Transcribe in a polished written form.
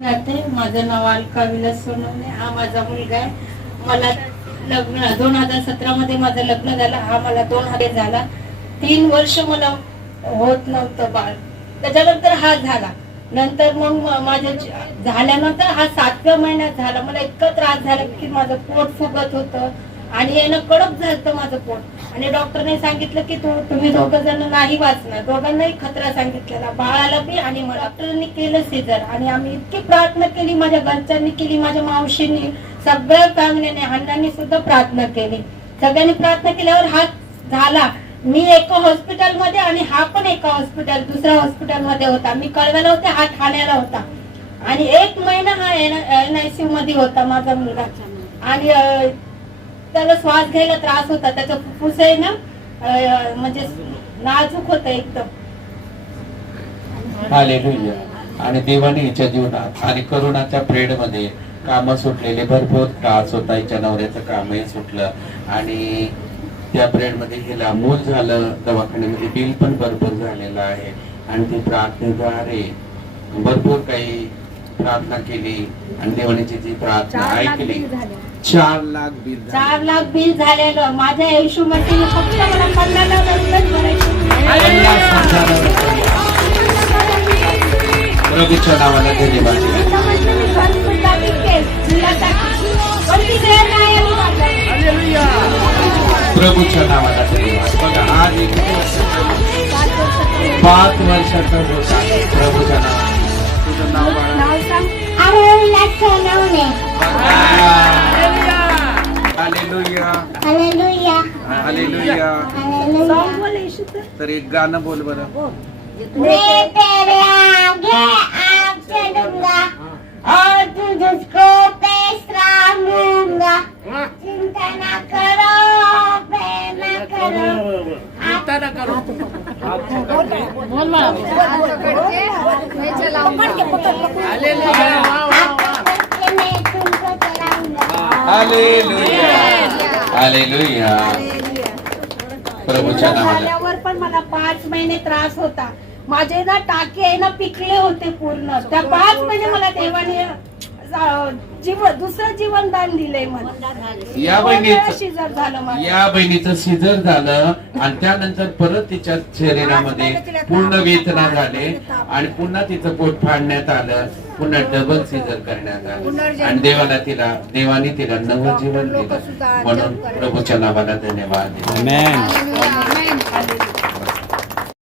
राहते. माझं नाव अलका विलास सोनवणे. हा माझा मुलगा आहे. मला लग्न 2017 मध्ये माझं लग्न झालं. हा मला 2000 झाला. 3 वर्ष मला होत नव्हतं बाळ. त्याच्यानंतर हा झाला. नंतर मग माझ्या झाल्यानंतर हा 7व्या महिन्यात झाला. मला इतका त्रास झाला की माझं पोट फुगत होतं आणि यानं कडक झालं माझं पोट. आणि डॉक्टरने सांगितलं की तुम्ही दोघं जण नाही वाचणार. दोघांनाही खतरा सांगितलेला, बाळाला बी आणि मला. डॉक्टरांनी केलं सीझर आणि आम्ही इतकी प्रार्थना केली, माझ्या घरच्यांनी केली, माझ्या मावशींनी, सगळ्या फॅमिलीने, अण्णांनी सुद्धा प्रार्थना केली. सगळ्यांनी प्रार्थना केल्यावर हा झाला. मी एका हॉस्पिटलमध्ये आणि हा पण एका हॉस्पिटल, दुसऱ्या हॉस्पिटलमध्ये होता. मी कळव्याला होते, हा ठाण्याला होता. आणि 1 महिना हा NICU मध्ये होता माझा मुलगा. आणि त्याला श्वास घ्यायला त्रास होता. त्याचं फुफ्फुस आहे ना, म्हणजे नाजूक होतं एकदम. हालेलुया. आणि देवाने हिच्या जीवनात आणि करोनाच्या पिरियड मध्ये काम सुटलेले, भरपूर त्रास होता. हिच्या नवऱ्याचं कामही सुटलं आणि त्या पिरियड मध्ये हिला मूल झालं. दवाखान्यामध्ये बिल पण भरपूर झालेलं आहे. आणि ती प्रार्थनेद्वारे भरपूर काही प्रार्थना केली आणि देवाने जी प्रार्थना ऐकली. 4 लाख बिल 4 लाख बिल झालेलं. माझ्या आयुष्यामध्ये फक्त मला 50,000 भरायचे. प्रभूच्या नावाला धन्यवाद. प्रभूच्या नावाला धन्यवाद. बघा आज 5 वर्षाचा होता. प्रभूच्या नावाला. तुझं नाव हालेलुया. हालेलुया. हालेलुया. हालेलुया. तर एक गाणं बोल बरं. मैं तेरे आगे आप चलूंगा और तुझको पेश लूंगा. चिंता ना करो, प्रेम ना करो. मैं तुमको चलाऊंगा. हालेलुया. हालेलुया. प्रभूच्या नावाला. झाल्यावर पण मला 5 महिने त्रास होता. माझे ना टाके आहे ना पिकले होते पूर्ण. त्या 5 महिने मला देवाने दुसरं जीवनदान दिलंय मला. या बहिणीचं सीझर झालं आणि त्यानंतर परत तिच्या शरीरामध्ये पूर्ण वेदना झाले आणि पुन्हा तिचं पोट फाडण्यात आलं. पुन्हा डबल सीझर करण्यात आलं आणि देवाने तिला नवजीवन दिलं. म्हणून प्रभूच्या नावाला धन्यवाद. आमेन.